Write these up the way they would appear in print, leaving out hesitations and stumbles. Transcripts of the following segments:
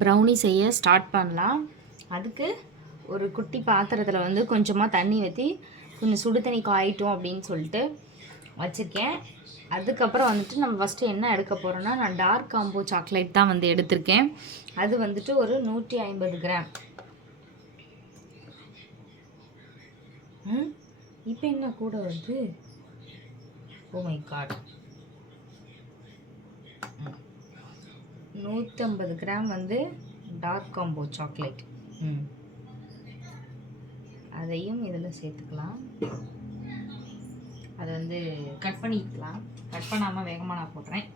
Brownie செய்ய start பண்ணலாம். அதுக்கு ஒரு குட்டி பாத்திரத்தில் வந்து கொஞ்சமாக தண்ணி ஊற்றி கொஞ்சம் சுடு தண்ணி காயிட்டோம் அப்படின்னு சொல்லிட்டு வச்சுருக்கேன். அதுக்கப்புறம் வந்துட்டு நம்ம ஃபஸ்ட்டு என்ன எடுக்க போகிறோன்னா, நான் டார்க் காம்போ சாக்லேட் தான் வந்து எடுத்திருக்கேன். அது வந்துட்டு ஒரு 150 கிராம். இப்போ என்ன கூட வருது? ஓ மை காட், 150 கிராம் வந்து டார்க் காம்போ சாக்லேட். அதையும் இதில் சேர்த்துக்கலாம். அதை வந்து கட் பண்ணிக்கலாம். கட் பண்ணாமல் வேகமாக நான் போடுறேன்.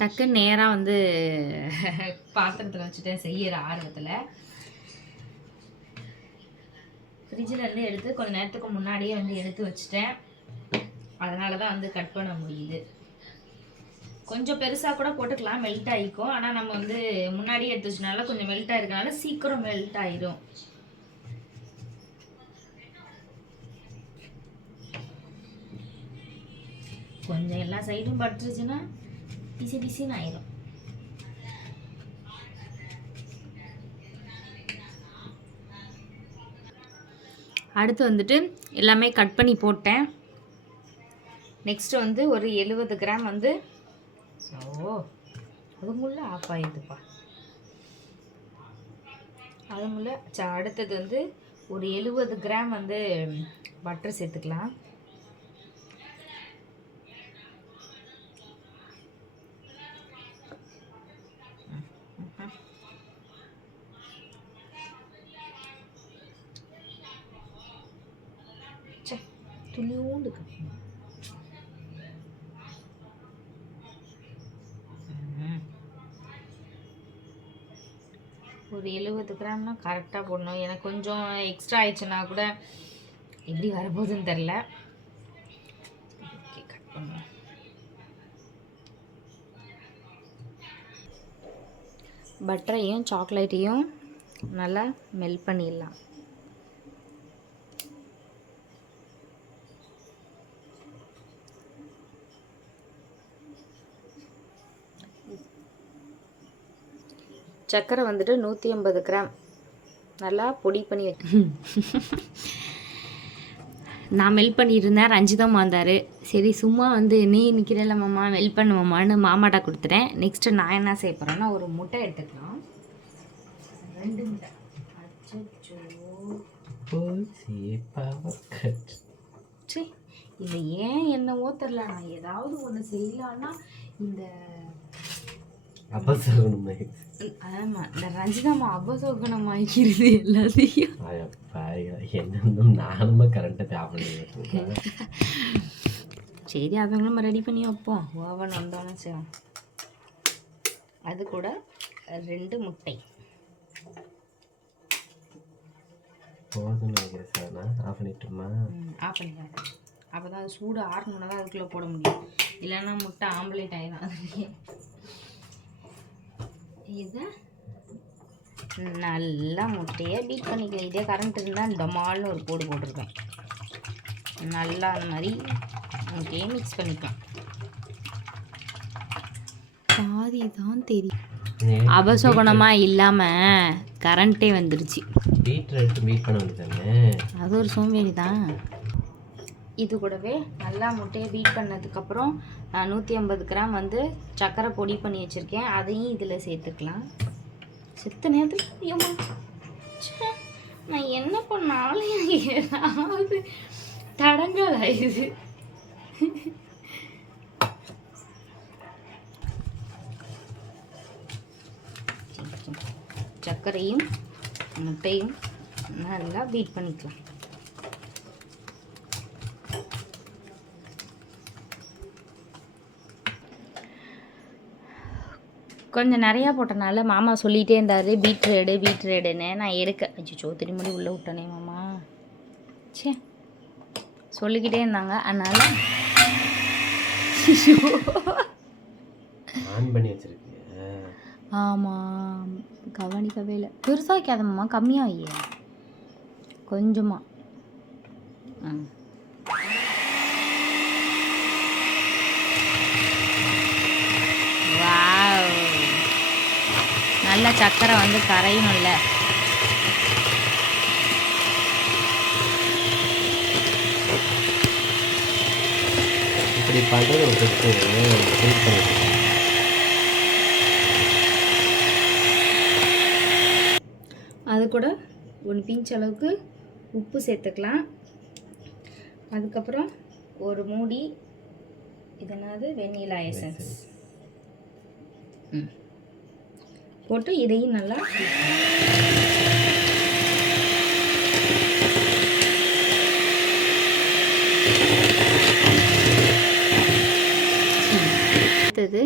டக்குன்னு நேராக வந்து பாத்திரத்தில் வச்சுட்டேன் செய்கிற ஆர்வத்தில். ஃப்ரிட்ஜிலேருந்து எடுத்து கொஞ்சம் நேரத்துக்கு முன்னாடியே வந்து எடுத்து வச்சுட்டேன். அதனால தான் வந்து கட் பண்ண முடியுது. கொஞ்சம் பெருசாக கூட போட்டுக்கலாம், மெல்ட் ஆகிக்கும். ஆனால் நம்ம வந்து முன்னாடியே எடுத்து வச்சனால கொஞ்சம் மெல்ட் ஆகிருக்கனால சீக்கிரம் மெல்ட் ஆகிடும். கொஞ்சம் எல்லா சைடும் பட்டுருச்சுன்னா பிசி பிசின்னு ஆயிரும். அடுத்து வந்துட்டு எல்லாமே கட் பண்ணி போட்டேன். நெக்ஸ்ட்டு வந்து ஒரு 70 கிராம் வந்து அதுக்குள்ள ஆஃப் ஆயிடுதுப்பா. அதுக்குள்ள அடுத்தது வந்து ஒரு 70 கிராம் வந்து பட்டர் சேர்த்துக்கலாம். துளியோண்டு ஒரு 70 கிராம்னா கரெக்டாக போடணும். எனக்கு கொஞ்சம் எக்ஸ்ட்ரா ஆயிடுச்சுன்னா கூட எப்படி வரப்போகுதுன்னு தெரில. ஓகே, கட் பண்ணுவோம். பட்டரையும் சாக்லேட்டையும் நல்லா மெல்ட் பண்ணிடலாம். சர்க்கரை வந்துட்டு 150 கிராம் நல்லா பொடி பண்ணி நான் மெல்ட் பண்ணியிருந்தேன். ரஞ்சிதம் வந்தார். சரி சும்மா வந்து நீ நிற்கிறல்ல மாமா மெல்ட் பண்ணுவோமான்னு மாமாட்ட கொடுத்துட்டேன். நெக்ஸ்ட்டு நான் என்ன செய்ய போகிறேன்னா, ஒரு முட்டை எடுத்துக்கலாம். 2 முட்டை. சரி, இது ஏன் என்னவோ தெரில, நான் ஏதாவது ஒன்று செய்யலான்னா இந்த ஆமா இந்த ரஞ்சிதாமா அபசோகனம் ஆகிக்கிறது எல்லாத்தையும். சரி, அதை நம்ம ரெடி பண்ணி வைப்போம். ஓவன் வந்தோன்னு செய்வோம். அது கூட 2 முட்டை. ஆஃப் பண்ணிடுறேன். அப்போ தான் அது சூடு ஆறணுன்னா தான் அதுக்குள்ளே போட முடியும். இல்லைன்னா முட்டை ஆம்லேட் ஆயிடும். அதுலேயே இதை நல்லா முட்டையை பீட் பண்ணிக்கலாம். இதே கரண்ட் இருந்தால் டமால்னு ஒரு போடு போட்டிருப்பேன். நல்லா அந்த மாதிரி முட்டையை மிக்ஸ் பண்ணிக்கலாம். பாதி தான் தெரியும். அபசகுணமாக இல்லாமல் கரண்ட்டே வந்துடுச்சு. அது ஒரு சோம்பேறி தான். இது கூடவே நல்லா முட்டையை பீட் பண்ணதுக்கப்புறம் நான் 150 கிராம் வந்து சர்க்கரை பொடி பண்ணி வச்சுருக்கேன். அதையும் இதில் சேர்த்துக்கலாம். செத்த நேரத்தில் நான் என்ன பண்ணாலும் ஏதாவது தடங்கள் ஆயிடுது. சர்க்கரையும் முட்டையும் நல்லா பீட் பண்ணிக்கலாம். கொஞ்சம் நிறையா போட்டனால மாமா சொல்லிகிட்டே இருந்தார் பீட்ரேடுன்னு. நான் எடுக்க அச்சோ திரும்பி உள்ளே விட்டனே மாமா. சே, சொல்லிக்கிட்டே இருந்தாங்க. அதனால் ஆமாம், கவனிக்கவே இல்லை. பெருசாக வைக்காதம்மா, கம்மியாக ஐயா, கொஞ்சமாக. 1 நல்லா சக்கரை வந்து கரையணும்ல. இப்படி பண்ணுறது அது கூட 1 பிஞ்ச் அளவுக்கு உப்பு சேர்த்துக்கலாம். அதுக்கப்புறம் ஒரு மூடி இதனாவது வெண்ணிலா எசன்ஸ் போட்டு இதையும் நல்லா அடுத்தது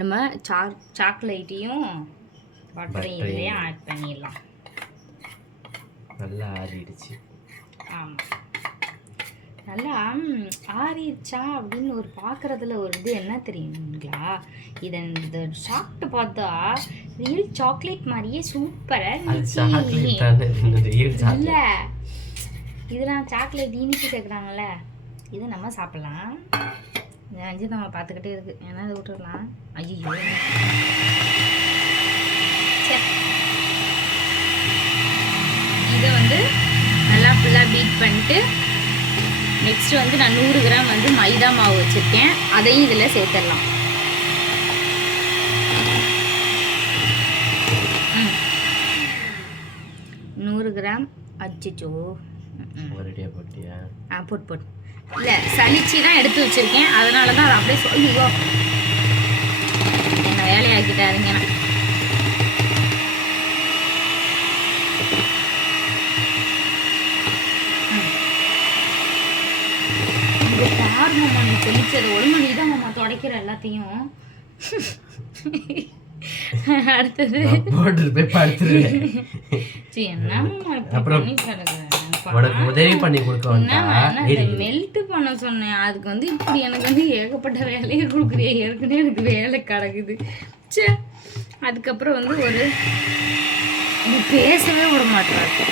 நம்ம சாக்லேட்டையும் பட்டரையும் இதுலேயே ஆட் பண்ணிடலாம். நல்லா ஆறிடுச்சு. ஆமாம், நல்லா ஆறிடுச்சா அப்படின்னு ஒரு பார்க்குறதுல ஒரு இது என்ன தெரியுங்களா, இந்த சாப்பிட்டு பார்த்தா ரியல் சாக்லேட் மாதிரியே சூப்பராக இல்லை. இதெல்லாம் சாக்லேட் இனிப்பு சேர்க்குறாங்கல்ல, இது நம்ம சாப்பிட்லாம். ரஞ்சித் நம்ம பார்த்துக்கிட்டே இருக்கு, ஏன்னா இதை விட்டுடலாம். ஐயோ, இதை வந்து நல்லா ஃபுல்லாக பீட் பண்ணிட்டு நெக்ஸ்ட் வந்து நான் 100 கிராம் வந்து மைதா மாவு வச்சுருக்கேன், அதையும் இதில் சேர்த்துடலாம். கிராம் அச்சிச்சோ போட்டியா? போட்டு இல்லை, சளிச்சு தான் எடுத்து வச்சுருக்கேன், அதனால தான் அதை அப்படியே சொல்லிக்கோ என்ன வேலையாக்கிட்டாருங்க. மாமா நீ தெளிச்சது ஒழுங்கு நீ தான் மாமா துடைக்கிற எல்லாத்தையும். அடுத்தது உதவி பண்ணி மெல்ட் பண்ண சொன்னேன், அதுக்கு வந்து இப்படி எனக்கு வந்து ஏகப்பட்ட வேலையை கொடுக்குறிய, ஏற்கனவே எனக்கு வேலை கிடக்குது. சே, அதுக்கப்புறம் வந்து ஒரு பேசவே விட மாட்டேறாரு.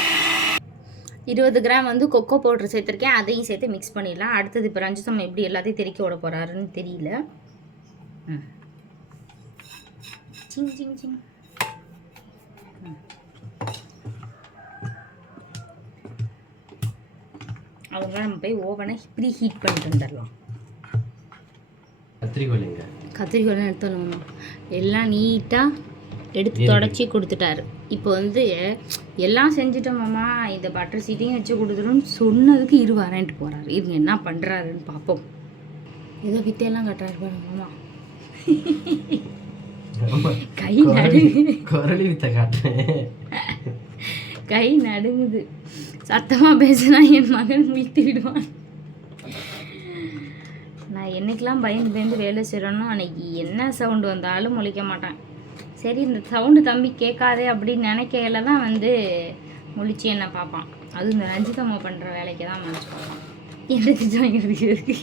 20 கிராம் வந்து கொக்கோ பவுடர் சேர்த்துருக்கேன், அதையும் சேர்த்து மிக்ஸ் பண்ணிடலாம். அடுத்தது இப்போ ரஞ்சிதம் எப்படி எல்லாத்தையும் தெறிக்க விட போகிறாருன்னு தெரியல. சிங் சிங் சிங். அவங்க நம்ம போய் ஓவனை ப்ரீ ஹீட் பண்ணிட்டு வந்துடலாம். கத்திரிக்கோல் எடுத்துடணுமா, எல்லாம் நீட்டாக எடுத்து தொடச்சி கொடுத்துட்டாரு. இப்போ வந்து எல்லாம் செஞ்சுட்டோமாம்மா, இந்த பட்டர் சீட்டையும் வச்சு கொடுத்துருன்னு சொன்னதுக்கு வரேன்ட்டு போகிறாரு. இவங்க என்ன பண்ணுறாருன்னு பார்ப்போம். ஏதோ வித்தையெல்லாம் கட்டுறாரு பாருங்க மாமா. கை நடுங்குது, கை நடுங்குது. சத்தமாக பேசினா என் மகன் முழித்து விடுவான். நான் என்னைக்கெல்லாம் பயந்து வேலை செய்கிறேனோ அன்னைக்கு என்ன சவுண்டு வந்தாலும் முழிக்க மாட்டேன். சரி, இந்த சவுண்டு தம்பி கேட்காதே அப்படின்னு நினைக்கையில தான் வந்து முழிச்சு என்ன பார்ப்பான். அதுவும் இந்த ரஞ்சிதம்மா பண்ணுற வேலைக்கு தான் முழிச்சு பார்ப்பான். என்ன திட்டம் வாங்கிறதுக்கு இருக்கு.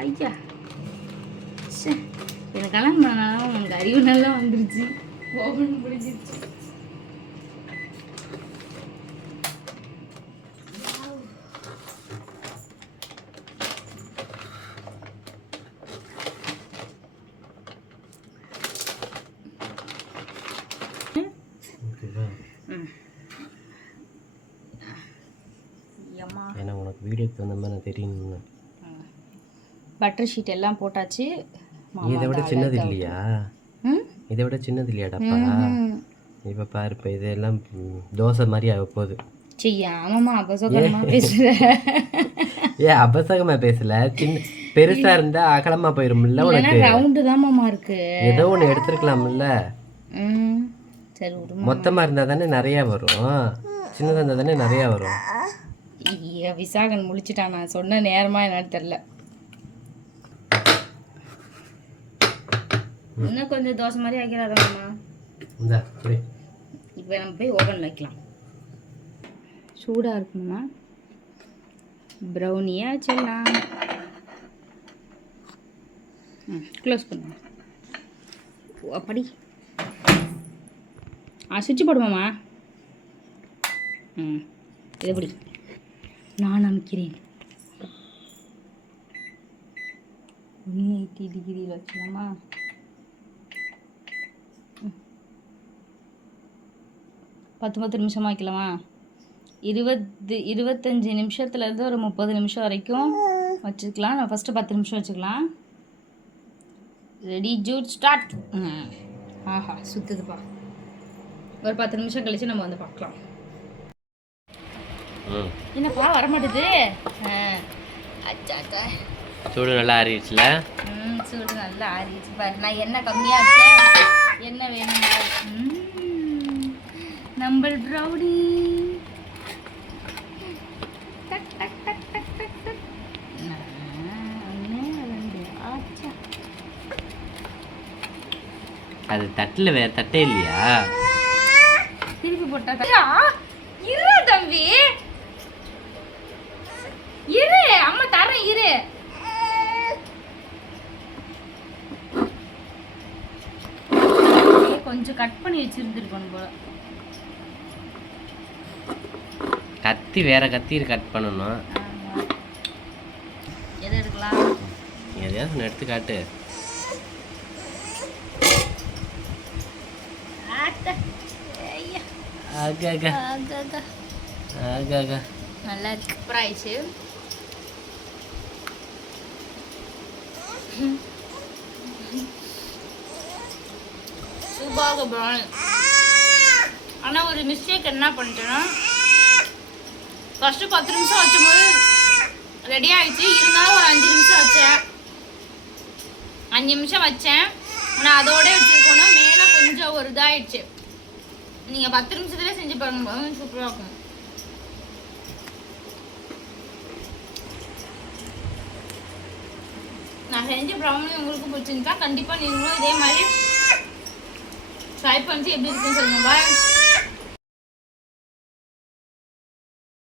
ஐயா சே, எனக்கு கல்யாணம் பண்ணாலும் உனக்கு அறிவு நல்லா வந்துருச்சு, ஓபன் பிடிச்சிருச்சு. ஏன்னா உனக்கு வீடியோக்கு தகுந்த மாதிரி தெரியணும்ல. பட்டர் ஷீட் எல்லாம் போட்டாச்சு. இதை விட சின்னது இல்லையா? இதை விட சின்னது இல்லையாடாப்பா? இப்போ பாரு, இப்போ இதெல்லாம் தோசை மாதிரி ஆக போகுது. ஆமாம்மா, அபசகமாக பேசுகிற. அபசகமாக பேசல, சின்ன பெருசாக இருந்தால் அகலமாக போயிரும்ல. உனக்கு ரவுண்டு தான் மாமா இருக்கு, ஏதோ ஒன்று எடுத்துருக்கலாம்ல. சரி, மொத்தமாக இருந்தால் தானே நிறையா வரும், சின்னதாக இருந்தால் தானே நிறையா வரும். விசாகன் முழிச்சிட்டான், நான் சொன்ன நேரமாக என்னன்னு தெரில. இன்னும் கொஞ்சம் தோசை மாதிரி ஆக்கிறாதாம்மா. இப்போ நம்ம போய் ஓவன் வைக்கலாம். சூடாக இருக்குமா, ப்ரௌனியாக வச்சிடலாம். க்ளோஸ் பண்ணுங்க. அப்படி சுவிட்ச் போடுமாம்மா. இது எப்படி நான் அமைக்கிறேன். 180 டிகிரியில் வச்சுக்கலாமா? 10 நிமிஷமாக வைக்கலாமா? 25 நிமிஷத்துலேருந்து ஒரு 30 நிமிஷம் வரைக்கும் வச்சுக்கலாம். நான் ஃபஸ்ட்டு 10 நிமிஷம் வச்சுக்கலாம். ரெடி ஜூட் ஸ்டார்ட். ஆஹா சுற்றுதுப்பா. ஒரு 10 நிமிஷம் கழிச்சு நம்ம வந்து பார்க்கலாம். என்னப்பா வரமாட்டுது? அச்சாச்சா சூடு நல்லா ஆறிடுச்சுல? சூடு நல்லா ஆறிடுச்சு பாரு. நான் என்ன கம்மியாக வச்சேன், என்ன வேணுமா? நம்பல் ப்ரௌனி. டக் டக் டக் டக் டக் டக். ஆச்சா அது தட்டில் வேற தட்டே இல்லையா? திருப்பி போட்டா இரு தம்பி, இரு அம்மா தரேன் இரு. கொஞ்சம் கட் பண்ணி வச்சிருந்துருக்கணும் போல. கத்தி வேற கத்தி கட் பண்ணணும். எதை எடுக்கலாம்? எதையாவது ஒன்று எடுத்து காட்டு. ஆகா நல்லா இருக்கு. அப்புறம் ஆயிடுச்சு. சூப்பாக ப்ரௌனி. ஆனால் ஒரு மிஸ்டேக் என்ன பண்ணிட்டேன்னா, ஃபஸ்ட்டு 10 நிமிஷம் வச்சும்போது ரெடி ஆகிடுச்சு. இருந்தாலும் ஒரு 5 நிமிஷம் வச்சேன். 5 நிமிஷம் வச்சேன். ஆனால் அதோட வச்சுருக்கோன்னா மேலே கொஞ்சம் ஒரு இதாகிடுச்சு. நீங்கள் 10 நிமிஷத்துலேயே செஞ்சு பாருங்க, சூப்பராக இருக்கும். நான் செஞ்ச ப்ரௌனி உங்களுக்கு பிடிச்சிருந்தா கண்டிப்பாக நீங்களும் இதே மாதிரி ட்ரை பண்ணிட்டு எப்படி இருக்குன்னு சொல்லுங்கள். பாய்.